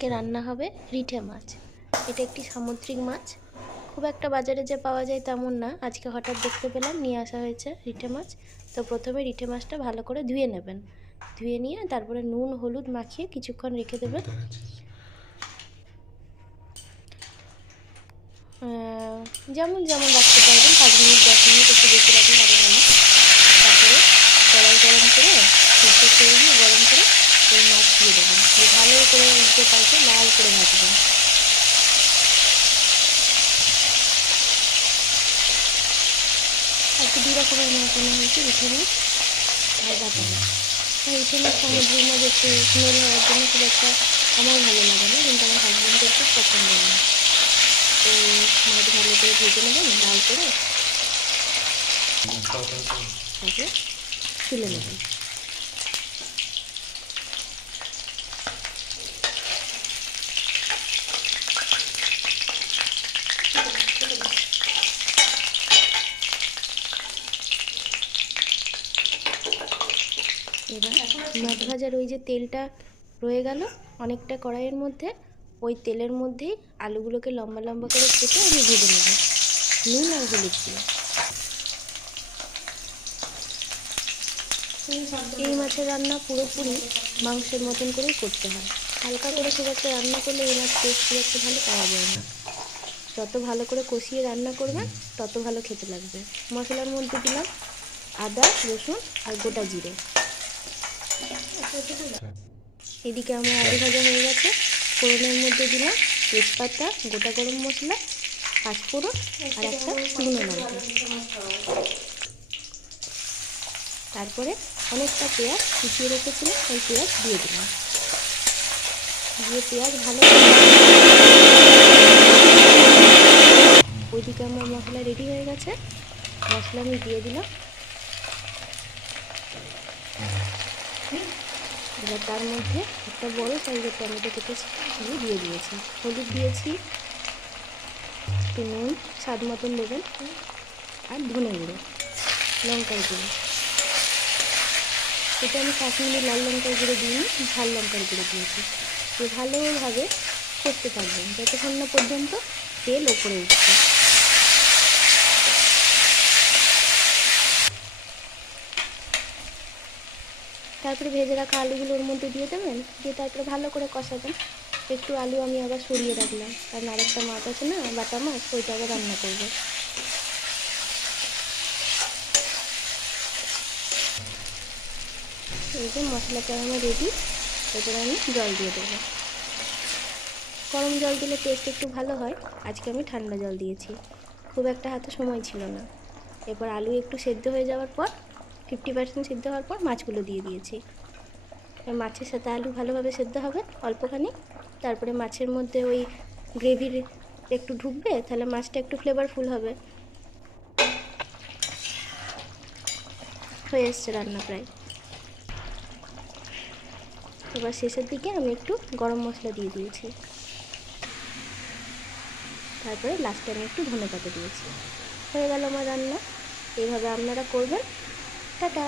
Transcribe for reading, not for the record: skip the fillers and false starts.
আজকে রান্না হবে রিঠে মাছ। এটা একটি সামুদ্রিক মাছ, খুব একটা বাজারে যে পাওয়া যায় তেমন না। আজকে হঠাৎ দেখতে পেলাম, নিয়ে আসা হয়েছে রিঠে মাছ। তো প্রথমে রিঠে মাছটা ভালো করে ধুয়ে নেবেন। ধুয়ে নিয়ে তারপরে নুন হলুদ মাখিয়ে কিছুক্ষণ রেখে দেবেন। যেমন যেমন রাখতে পারবেন, 5 মিনিট 10 মিনিট, একটু বেশি রাখলে আরও ভালো। তারপরে কড়াই গরম করে সরষের তেল দিয়ে গরম করে ওই মাছ দিয়ে দেবেন, দিয়ে ভালো করে উল্টে পাল্টে লাল করে ভাজবেন। আজকে 2 রকমের মাছ আনা হয়েছে, রিঠে মাছ আর বাটা মাছ। রিঠে মাছ সামুদ্রিক মাছ একটু স্মেল হওয়ার জন্য খুব একটা আমার ভালো লাগে না, কিন্তু আমার হাজব্যান্ডের খুব পছন্দ না। তো মাছ ভালো করে ভেজে নেবেন লাল করে, তারপরে তুলে নেবেন। এবার মাছ ভাজার ওই যে তেলটা রয়ে গেল অনেকটা কড়াইয়ের মধ্যে, ওই তেলের মধ্যেই আলুগুলোকে লম্বা লম্বা করে কেটে আমি ভেজে নেব নুন আর হলুদ দিয়ে। এই মাছের রান্না পুরোপুরি মাংসের মতন করেই করতে হয়। হালকা করে খুব একটা রান্না করলে এই মাছ টেস্ট খুব একটা ভালো পাওয়া যায় না। যত ভালো করে কষিয়ে রান্না করবেন তত ভালো খেতে লাগবে। মশলার মধ্যে দিলাম আদা রসুন আর গোটা জিরে। এদিকে আমার আলু ভাজা হয়ে গেছে। ফোড়নের মধ্যে দিলাম তেজপাতা, গোটা গরম মশলা, পাঁচফোড়ন আর একটা শুকনো লঙ্কা। তারপরে অনেকটা পেঁয়াজ কুচিয়ে রেখেছিলাম, ওই পেঁয়াজ দিয়ে দিলাম। দিয়ে পেঁয়াজ ভালো, ওইদিকে আমার মশলা রেডি হয়ে গেছে। মশলা আমি দিয়ে দিলাম। এবার তার মধ্যে একটা বড় সাইজের টমেটো কেটেছি, আমি দিয়ে দিয়েছি। হলুদ দিয়েছি, একটু নুন স্বাদ মতন দেবেন, আর ধনে গুঁড়ো, লঙ্কার গুঁড়ো। এটা আমি কাশ্মীরি লাল লঙ্কার গুঁড়ো দিইনি, ঝাল লঙ্কার গুঁড়ো দিয়েছি। তো ভালোভাবে কষতে থাকবেন যতক্ষণ না পর্যন্ত তেল ওপরে উঠছে। তারপরে ভেজে রাখা আলুগুলো ওর মধ্যে দিয়ে দেবেন, দিয়ে তারপরে ভালো করে কষাবেন। একটু আলু আমি আবার সরিয়ে রাখলাম, কারণ আরেকটা মাছ আছে না, বাটা মাছ, ওইটা আবার রান্না করবো। এই যে মশলাটা আমার রেডি। এবারে আমি জল দিয়ে দেবো। গরম জল দিলে টেস্ট একটু ভালো হয়, আজকে আমি ঠান্ডা জল দিয়েছি, খুব একটা হাতে সময় ছিল না। এরপর আলু একটু সেদ্ধ হয়ে যাওয়ার পর, 50% সেদ্ধ হওয়ার পর মাছগুলো দিয়ে দিয়েছি। মাছের সাথে আলু ভালোভাবে সেদ্ধ হবে অল্পখানি, তারপরে মাছের মধ্যে ওই গ্রেভির একটু ঢুকবে, তাহলে মাছটা একটু ফ্লেভারফুল হবে। হয়ে এসছে রান্না প্রায়। এবার শেষের দিকে আমি একটু গরম মশলা দিয়ে দিয়েছি, তারপরে লাস্টে আমি একটু ধনেপাতা দিয়েছি। হয়ে গেল আমার রান্না। এইভাবে আপনারা করবেন। টাটা।